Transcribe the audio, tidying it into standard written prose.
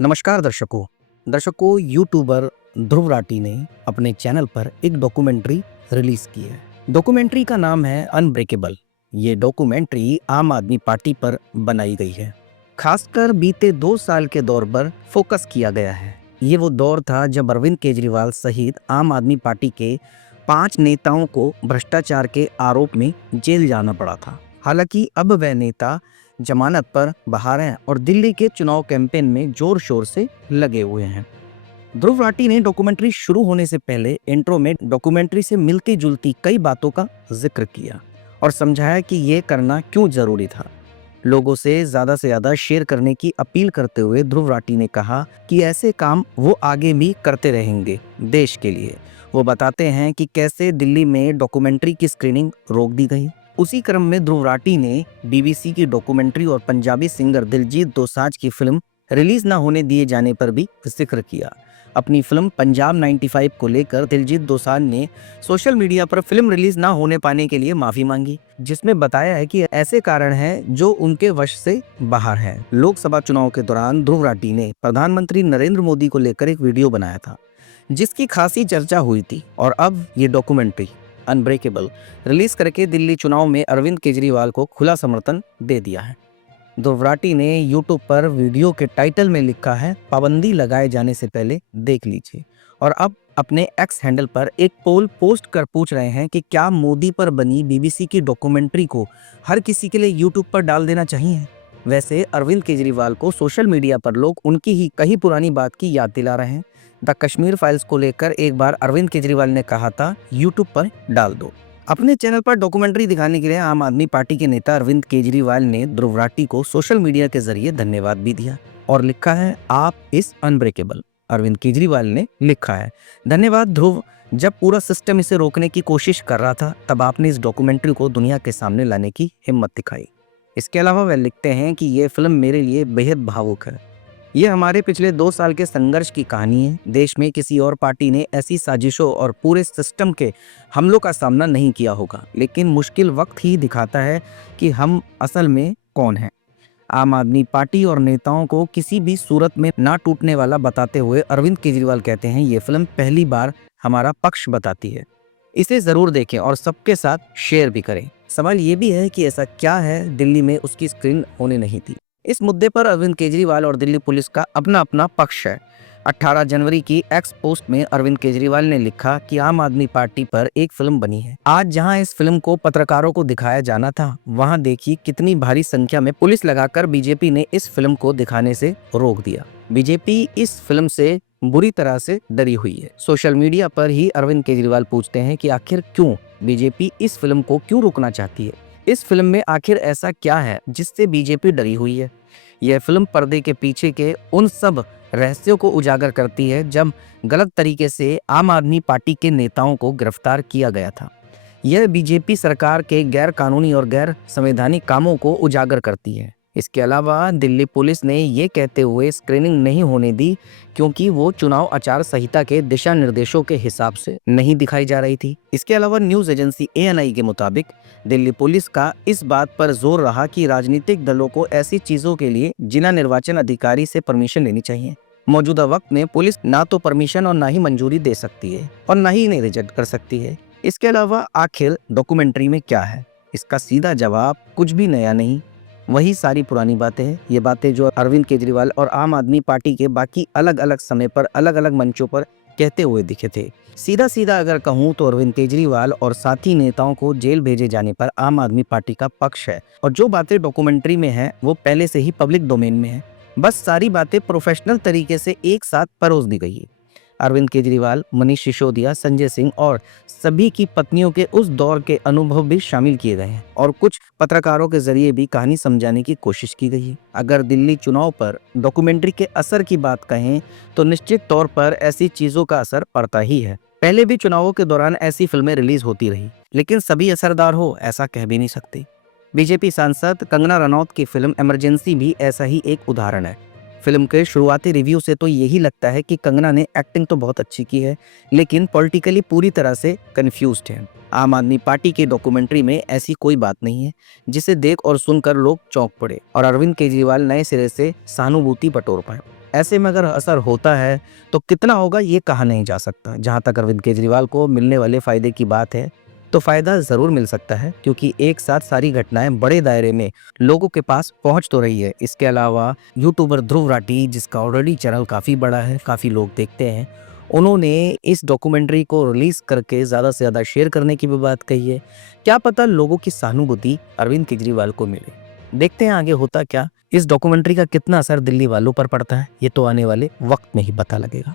नमस्कार दर्शकों यूट्यूबर ध्रुव राठी ने अपने चैनल पर एक डॉक्यूमेंट्री रिलीज की है। डॉक्यूमेंट्री का नाम है अनब्रेकेबल। ये डॉक्यूमेंट्री आम आदमी पार्टी पर बनाई गई है। खासकर बीते 2 साल के दौर पर फोकस किया गया है। ये वो दौर था जब अरविंद केजरीवाल सहित आम आदमी पार्टी के 5 नेताओं को भ्रष्टाचार के आरोप में जेल जाना पड़ा था। हालांकि अब वह नेता जमानत पर बाहर हैं और दिल्ली के चुनाव कैंपेन में जोर शोर से लगे हुए हैं। ध्रुव राठी ने डॉक्यूमेंट्री शुरू होने से पहले इंट्रो में डॉक्यूमेंट्री से मिलती जुलती कई बातों का जिक्र किया और समझाया कि ये करना क्यों जरूरी था। लोगों से ज्यादा शेयर करने की अपील करते हुए ध्रुव राठी ने कहा कि ऐसे काम वो आगे भी करते रहेंगे देश के लिए। वो बताते हैं कि कैसे दिल्ली में डॉक्यूमेंट्री की स्क्रीनिंग रोक दी गई। उसी क्रम में ध्रुव राठी ने बीबीसी की डॉक्यूमेंट्री और पंजाबी सिंगर दिलजीत दोसांझ की फिल्म रिलीज न होने दिए जाने पर भी जिक्र किया। अपनी फिल्म पंजाब 95 को लेकर दिलजीत दोसांझ ने सोशल मीडिया पर फिल्म रिलीज न होने पाने के लिए माफी मांगी, जिसमें बताया है कि ऐसे कारण हैं जो उनके वश से बाहर हैं। लोकसभा चुनाव के दौरान ध्रुव राठी ने प्रधानमंत्री नरेंद्र मोदी को लेकर एक वीडियो बनाया था जिसकी खासी चर्चा हुई थी और अब ये डॉक्यूमेंट्री अनब्रेकेबल रिलीज करके दिल्ली चुनाव में अरविंद केजरीवाल को खुला समर्थन दे दिया है। ध्रुव राठी ने यूट्यूब पर वीडियो के टाइटल में लिखा है, पाबंदी लगाए जाने से पहले देख लीजिए। और अब अपने एक्स हैंडल पर एक पोल पोस्ट कर पूछ रहे हैं कि क्या मोदी पर बनी बीबीसी की डॉक्यूमेंट्री को हर किसी के लिए यूट्यूब पर डाल देना चाहिए। वैसे अरविंद केजरीवाल को सोशल मीडिया पर लोग उनकी ही कही पुरानी बात की याद दिला रहे हैं। द कश्मीर फाइल्स को लेकर एक बार अरविंद केजरीवाल ने कहा था, यूट्यूब पर डाल दो। अपने चैनल पर डॉक्यूमेंट्री दिखाने के लिए आम आदमी पार्टी के नेता अरविंद केजरीवाल ने ध्रुव राठी को सोशल मीडिया के जरिए धन्यवाद भी दिया और लिखा है, आप इस अनब्रेकेबल। अरविंद केजरीवाल ने लिखा है, धन्यवाद ध्रुव, जब पूरा सिस्टम इसे रोकने की कोशिश कर रहा था तब आपने इस डॉक्यूमेंट्री को दुनिया के सामने लाने की हिम्मत दिखाई। इसके अलावा वह लिखते हैं कि ये फिल्म मेरे लिए बेहद भावुक है। ये हमारे पिछले 2 साल के संघर्ष की कहानी है। देश में किसी और पार्टी ने ऐसी साजिशों और पूरे सिस्टम के हमलों का सामना नहीं किया होगा, लेकिन मुश्किल वक्त ही दिखाता है कि हम असल में कौन हैं। आम आदमी पार्टी और नेताओं को किसी भी सूरत में ना टूटने वाला बताते हुए अरविंद केजरीवाल कहते हैं, ये फिल्म पहली बार हमारा पक्ष बताती है। इसे जरूर देखें और सबके साथ शेयर भी करें। सवाल ये भी है कि ऐसा क्या है दिल्ली में उसकी स्क्रीन होने नहीं थी। इस मुद्दे पर अरविंद केजरीवाल और दिल्ली पुलिस का अपना अपना पक्ष है। 18 जनवरी की एक्स पोस्ट में अरविंद केजरीवाल ने लिखा कि आम आदमी पार्टी पर एक फिल्म बनी है। आज जहां इस फिल्म को पत्रकारों को दिखाया जाना था, वहां देखिए कितनी भारी संख्या में पुलिस लगाकर बीजेपी ने इस फिल्म को दिखाने से रोक दिया। बीजेपी इस फिल्म से बुरी तरह से डरी हुई है। सोशल मीडिया पर ही अरविंद केजरीवाल पूछते हैं कि आखिर क्यों बीजेपी इस फिल्म को क्यों रोकना चाहती है। इस फिल्म में आखिर ऐसा क्या है जिससे बीजेपी डरी हुई है। यह फिल्म पर्दे के पीछे के उन सब रहस्यों को उजागर करती है जब गलत तरीके से आम आदमी पार्टी के नेताओं को गिरफ्तार किया गया था। यह बीजेपी सरकार के गैर कानूनी और गैर संवैधानिक कामों को उजागर करती है। इसके अलावा दिल्ली पुलिस ने ये कहते हुए स्क्रीनिंग नहीं होने दी क्योंकि वो चुनाव आचार संहिता के दिशा निर्देशों के हिसाब से नहीं दिखाई जा रही थी। इसके अलावा न्यूज एजेंसी ANI के मुताबिक दिल्ली पुलिस का इस बात पर जोर रहा कि राजनीतिक दलों को ऐसी चीजों के लिए जिला निर्वाचन अधिकारी से परमिशन लेनी चाहिए। मौजूदा वक्त में पुलिस ना तो परमिशन और ना ही मंजूरी दे सकती है और ना ही इन्हें रिजेक्ट कर सकती है। इसके अलावा आखिर डॉक्यूमेंट्री में क्या है, इसका सीधा जवाब कुछ भी नया नहीं, वही सारी पुरानी बातें हैं। ये बातें जो अरविंद केजरीवाल और आम आदमी पार्टी के बाकी अलग अलग समय पर अलग अलग मंचों पर कहते हुए दिखे थे। सीधा सीधा अगर कहूँ तो अरविंद केजरीवाल और साथी नेताओं को जेल भेजे जाने पर आम आदमी पार्टी का पक्ष है और जो बातें डॉक्यूमेंट्री में है वो पहले से ही पब्लिक डोमेन में है। बस सारी बातें प्रोफेशनल तरीके से एक साथ परोस दी गई है। अरविंद केजरीवाल, मनीष सिसोदिया, संजय सिंह और सभी की पत्नियों के उस दौर के अनुभव भी शामिल किए गए हैं और कुछ पत्रकारों के जरिए भी कहानी समझाने की कोशिश की गई है। अगर दिल्ली चुनाव पर डॉक्यूमेंट्री के असर की बात कहें तो निश्चित तौर पर ऐसी चीजों का असर पड़ता ही है। पहले भी चुनावों के दौरान ऐसी फिल्में रिलीज होती रही, लेकिन सभी असरदार हो ऐसा कह भी नहीं सकते। बीजेपी सांसद कंगना रनौत की फिल्म इमरजेंसी भी ऐसा ही एक उदाहरण है। फिल्म के शुरुआती रिव्यू से तो यही लगता है कि कंगना ने एक्टिंग तो बहुत अच्छी की है, लेकिन पॉलिटिकली पूरी तरह से कंफ्यूज्ड है। आम आदमी पार्टी की डॉक्यूमेंट्री में ऐसी कोई बात नहीं है जिसे देख और सुनकर लोग चौंक पड़े और अरविंद केजरीवाल नए सिरे से सहानुभूति बटोर पाए। ऐसे में अगर असर होता है तो कितना होगा ये कहा नहीं जा सकता। जहाँ तक अरविंद केजरीवाल को मिलने वाले फ़ायदे की बात है, तो फ़ायदा ज़रूर मिल सकता है, क्योंकि एक साथ सारी घटनाएँ बड़े दायरे में लोगों के पास पहुँच तो रही है। इसके अलावा यूट्यूबर ध्रुव राठी, जिसका ऑलरेडी चैनल काफ़ी बड़ा है, काफ़ी लोग देखते हैं, उन्होंने इस डॉक्यूमेंट्री को रिलीज़ करके ज़्यादा से ज़्यादा शेयर करने की भी बात कही है। क्या पता लोगों की सहानुभूति अरविंद केजरीवाल को मिले। देखते हैं आगे होता क्या। इस डॉक्यूमेंट्री का कितना असर दिल्ली वालों पर पड़ता है, ये तो आने वाले वक्त में ही पता लगेगा।